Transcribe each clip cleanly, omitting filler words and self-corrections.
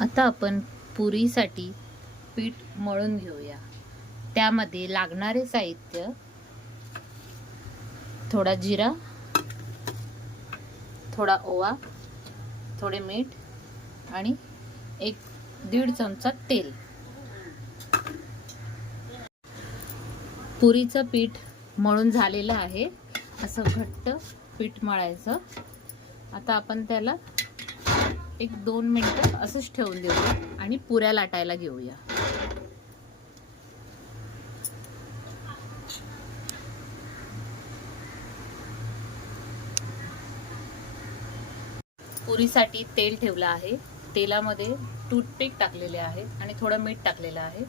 आता आपण पुरीसाठी पीठ मळून घेऊया. त्यामध्ये लागणारे साहित्य: थोडा जिरा, थोडा ओवा, थोडे मीठ आणि 1-1.5 चमचा तेल. पुरीचं पीठ मळून झालेलं आहे. असं घट्ट पीठ मळायचं. आता आपण त्याला 1-2 मिनिटं असंच ठेवून देऊया आणि पुऱ्या लाटायला घेऊया. पुरीसाठी तेल ठेवलं आहे. तेलामध्ये टूथपिक टाकलेले आहे आणि थोडं मीठ टाकलेलं आहे,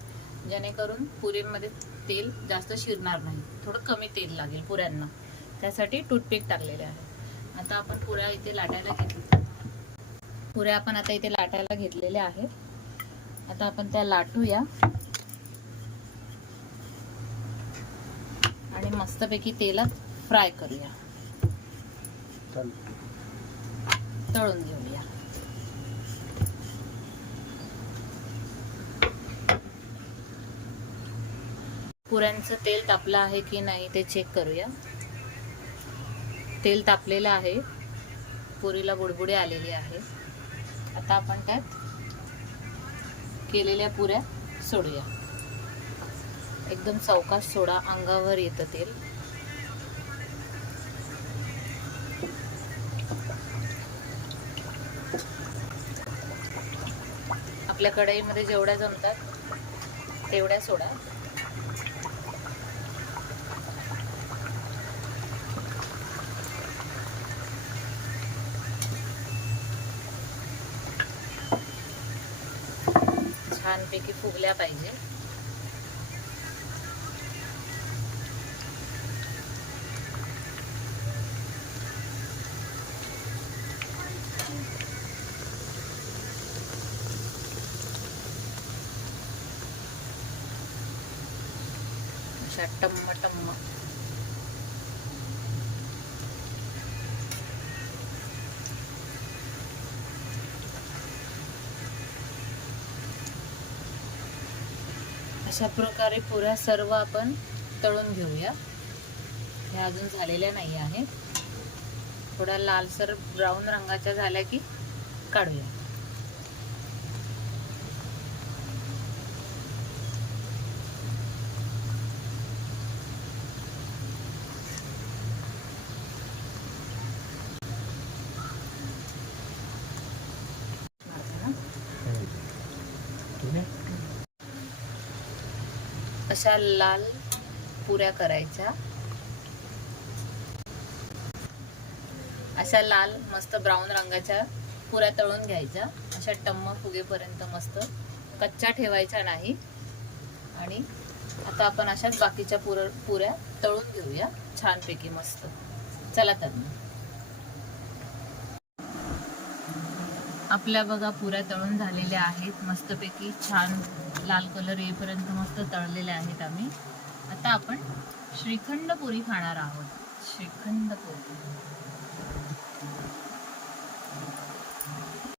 जेणेकरून पुरीमध्ये तेल जास्त शिरणार नाही. थोडं कमी तेल लागेल पुऱ्यांना, त्यासाठी टूथपिक टाकलेले आहे. आता आपण पुऱ्या इथे लाटायला घेतलेल्या आहेत. आता आपण त्या लाटूया आणि मस्तपैकी तेलात फ्राय करूया, तळून घेऊया. पुऱ्यांचं तेल तापलं आहे की नाही ते चेक करूया. तेल तापलेलं आहे, पुरीला बुडबुडे आलेले आहे. आता आपण त्यात केलेल्या पुऱ्या सोडूया. एकदम सावकाश सोडा, अंगावर येतं तेल. आपल्या कढईमध्ये जेवढ्या जमतात तेवढ्या सोडा. छानपैकी फुगल्या पाहिजे. अशा टम्म टम्म. अशा प्रकारे पुऱ्या सर्व आपण तळून घेऊया. ह्या अजून झालेल्या नाही आहेत. थोड्या लालसर ब्राऊन रंगाच्या झाल्या की काढूया. अशा लाल पुऱ्या करायच्या. अशा लाल मस्त ब्राऊन रंगाच्या पुऱ्या तळून घ्यायच्या. अशा टम्म फुगेपर्यंत मस्त, कच्च्या ठेवायच्या नाही. आणि आता आपण अशाच बाकीच्या पुऱ्या तळून घेऊया छानपैकी मस्त. चला तर आपल्या बघा पुऱ्या तळून झालेल्या आहेत. मस्तपैकी छान लाल कलर येईपर्यंत मस्त तळलेल्या आहेत आम्ही. आता आपण श्रीखंड पुरी खाणार आहोत. श्रीखंड पुरी